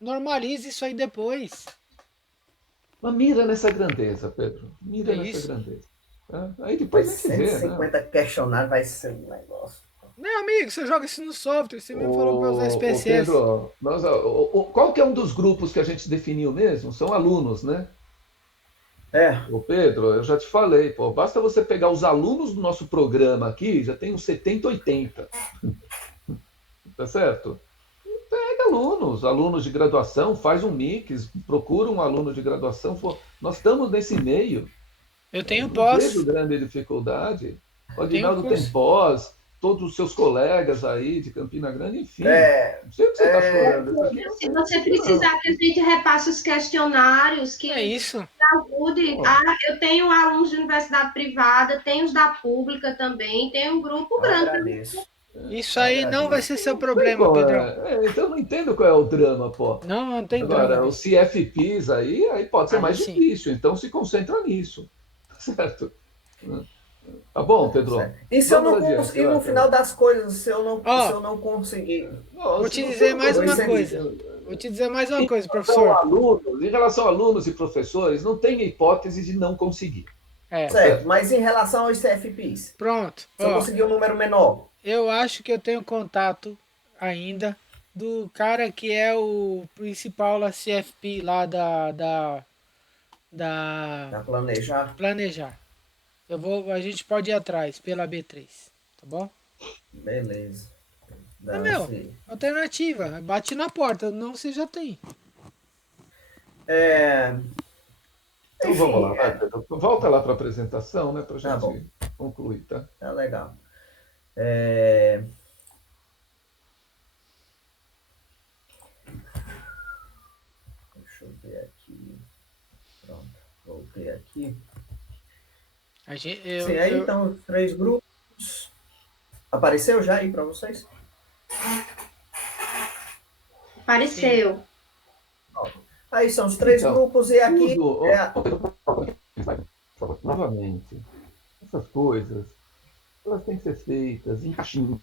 Normalize isso aí depois. Mas mira nessa grandeza, Pedro. É Mira nessa isso. grandeza. Tá? Aí depois Mas a gente vê, né? 150 questionários vai ser um negócio. Meu amigo, você joga isso no software. Você mesmo falou para usar Ô SPSS. Pedro, qual que é um dos grupos que a gente definiu mesmo? São alunos, né? É, Ô Pedro, eu já te falei, pô, basta você pegar os alunos do nosso programa aqui, já tem uns 70, 80, tá certo? Pega alunos de graduação, faz um mix, procura um aluno de graduação. Pô, nós estamos nesse meio, Eu tenho não vejo pós. grande dificuldade. O Tenho Aguinaldo tem curso. pós, todos os seus colegas aí de Campina Grande, enfim. é, Não sei o que você está chorando. Isso aqui Se você não. precisar que a gente repasse os questionários, É que isso. ajude. Pô, Ah, eu tenho alunos de universidade privada, tenho os da pública também, tem um grupo eu grande. agradeço. Isso Eu aí não vai agradeço. ser seu não sei problema, qual Pedrão. é. Então eu não entendo qual é o drama, pô. Não, não tem drama Agora, o nisso. CFPs aí pode ser Aí mais sim. difícil, então se concentra nisso. Certo? Tá bom, Pedro? Certo. E se eu Vamos não adiante, conseguir, vai, no final Pedro. das coisas, se Ó, eu não conseguir, Não, vou se te você dizer não mais uma conseguir, coisa. conseguir. Vou te dizer mais uma Em coisa, relação a professor. alunos, em relação a alunos e professores, não tem hipótese de não conseguir. É, Tá certo, certo? mas em relação aos CFPs, pronto. se eu Ó, conseguir um número menor, eu acho que eu tenho contato ainda do cara que é o principal lá CFP lá da para planejar, Planejar. A gente pode ir atrás pela B3, tá bom? beleza. É Dá meu, assim. alternativa, bate na porta, não você já tem. É, Então vamos enfim, lá, vai, Pedro. Volta lá para a apresentação, né, para a tá bom, gente concluir, tá? tá legal. É, deixa eu ver aqui. Pronto, voltei aqui. A gente, Sim, aí então, os 3 grupos. Apareceu já aí para vocês? sim. Apareceu. Aí são os 3 Então, grupos e aqui tudo. é a... Novamente, essas coisas, elas têm que ser feitas em caixinha.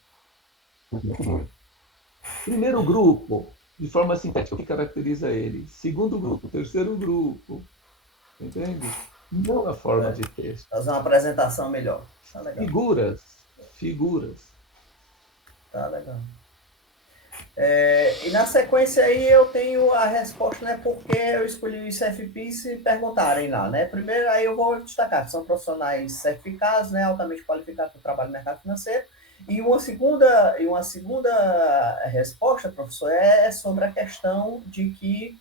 Primeiro grupo, de forma sintética, o que caracteriza ele? Segundo grupo, terceiro grupo, entende? Não na forma é, de texto. fazer uma apresentação melhor. Tá legal, Figuras, figuras. tá legal. E na sequência aí eu tenho a resposta, né, porque eu escolhi os CFP se perguntarem lá, né? Primeiro aí eu vou destacar que são profissionais certificados, né, altamente qualificados para o trabalho no mercado financeiro. E uma segunda resposta, professor, é sobre a questão de que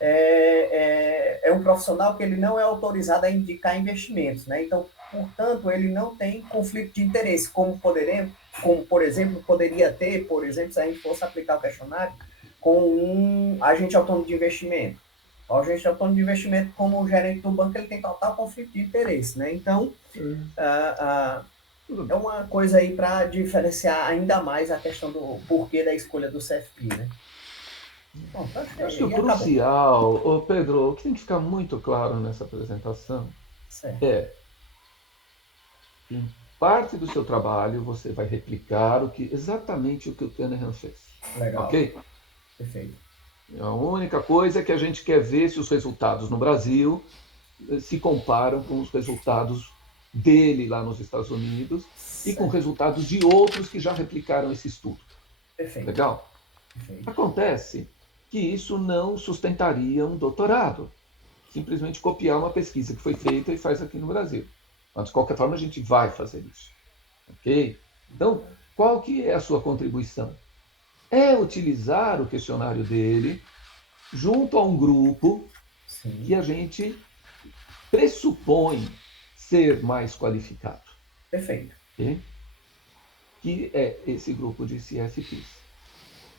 é um profissional que ele não é autorizado a indicar investimentos, né? Então, portanto, ele não tem conflito de interesse, como, por exemplo, poderia ter, por exemplo, se a gente fosse aplicar o questionário com um agente autônomo de investimento. O agente autônomo de investimento, como o gerente do banco, ele tem total conflito de interesse, né? Então, é uma coisa aí para diferenciar ainda mais a questão do porquê da escolha do CFP, né? Bom, acho que Eu acho que o aí acabou. crucial, ô Pedro, o que tem que ficar muito claro nessa apresentação Certo. é que em parte do seu trabalho você vai replicar exatamente o que o Tenerhan fez. Legal. Ok? Perfeito. A única coisa é que a gente quer ver se os resultados no Brasil se comparam com os resultados dele lá nos Estados Unidos e com Certo. resultados de outros que já replicaram esse estudo. Perfeito. Legal? Perfeito. Acontece que isso não sustentaria um doutorado. Simplesmente copiar uma pesquisa que foi feita e faz aqui no Brasil. Mas, de qualquer forma, a gente vai fazer isso. Ok? Então, qual que é a sua contribuição? É utilizar o questionário dele junto a um grupo Sim. que a gente pressupõe ser mais qualificado. Perfeito. Okay? Que é esse grupo de CFPs.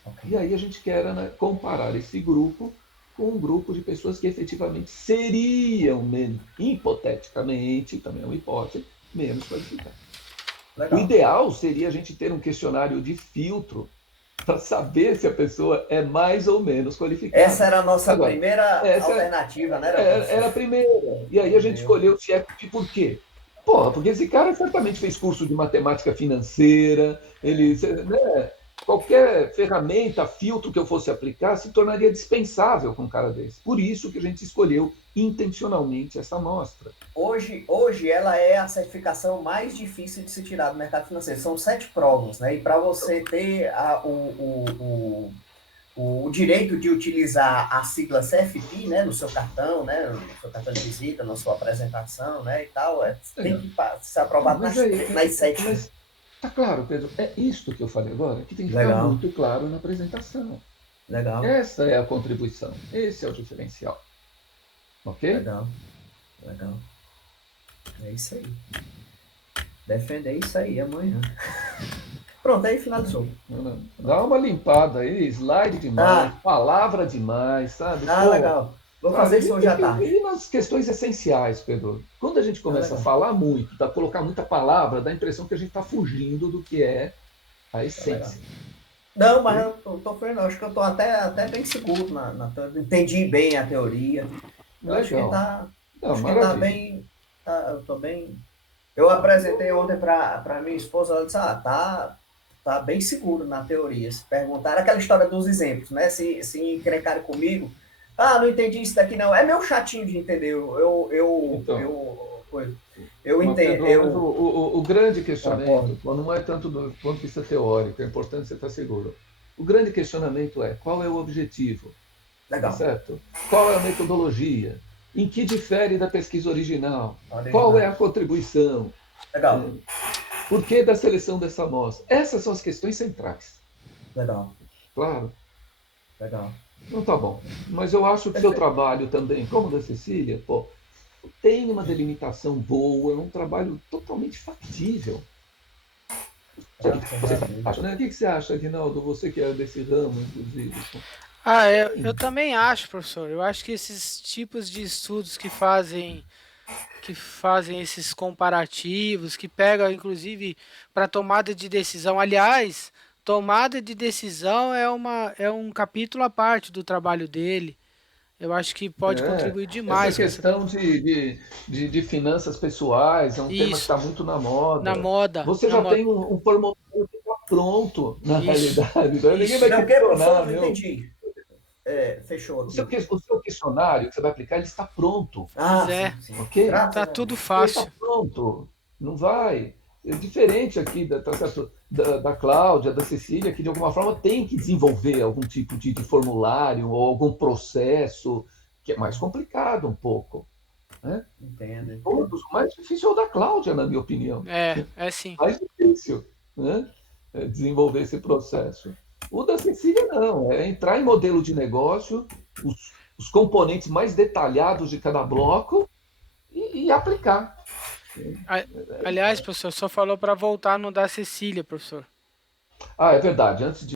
Okay. E aí a gente quer, né, comparar esse grupo com um grupo de pessoas que efetivamente seriam, hipoteticamente, também é uma hipótese, menos qualificadas. O ideal seria a gente ter um questionário de filtro para saber se a pessoa é mais ou menos qualificada. Essa era a nossa primeira alternativa, né? Era a primeira. E aí a gente escolheu o CFP por quê? Porra, porque esse cara certamente fez curso de matemática financeira, ele, né, qualquer ferramenta, filtro que eu fosse aplicar, se tornaria dispensável com um cara desse. Por isso que a gente escolheu intencionalmente essa amostra. Hoje ela é a certificação mais difícil de se tirar do mercado financeiro. São 7 provas, né? E para você ter o direito de utilizar a sigla CFP, né, no seu cartão, né, no seu cartão de visita, na sua apresentação, né, e tal, tem que ser aprovado nas 7. Mas tá claro, Pedro, é isto que eu falei agora, que tem que ficar muito claro na apresentação. Legal. Essa é a contribuição, esse é o diferencial. Ok? Legal. É isso aí. Defender isso aí amanhã. Pronto, aí finalizou. Dá uma limpada aí, slide demais, palavra demais, sabe? Legal. Vou fazer isso hoje à tarde. E nas questões essenciais, Pedro. Quando a gente começa a falar muito, colocar muita palavra, dá a impressão que a gente está fugindo do que é a essência. Não, mas eu tô falando, acho que eu tô até bem seguro entendi bem a teoria. Eu acho que tá bem. Eu tô bem. Eu apresentei ontem para minha esposa, ela disse, tá bem seguro na teoria. Se perguntaram aquela história dos exemplos, né? Se encrencarem comigo, não entendi isso daqui não. É meio chatinho de entender. Eu entendo. O grande questionamento, não é tanto do ponto de vista teórico, é importante você estar seguro. O grande questionamento é qual é o objetivo? Legal. Certo? Qual é a metodologia? Em que difere da pesquisa original? Qual é a contribuição? Legal. Por que da seleção dessa amostra? Essas são as questões centrais. Legal. Claro. Legal. Não tá bom. Mas eu acho que o seu trabalho também, como o da Cecília, tem uma delimitação boa, é um trabalho totalmente factível. O que você acha, Aguinaldo? Você que é desse ramo, inclusive. Eu também acho, professor. Eu acho que esses tipos de estudos que fazem esses comparativos, que pegam, inclusive, para tomada de decisão. Aliás, tomada de decisão é um capítulo à parte do trabalho dele. Eu acho que pode contribuir demais. Essa questão de finanças pessoais é um tema que está muito na moda. Na moda. Você já tem um formulário que está pronto, na realidade. Ninguém vai questionar, não entendi. Fechou aqui. O seu questionário que você vai aplicar, ele está pronto. Sim. Ok? Está tudo fácil. Ele está pronto. Não vai. É diferente aqui da Cláudia, da Cecília, que de alguma forma tem que desenvolver algum tipo de formulário ou algum processo que é mais complicado um pouco. Né? Entendo. O mais difícil é o da Cláudia, na minha opinião. É sim. Mais difícil, né? Desenvolver esse processo. O da Cecília não, é entrar em modelo de negócio, os componentes mais detalhados de cada bloco e aplicar. Aliás, professor, só falou para voltar no da Cecília, professor. É verdade. Antes de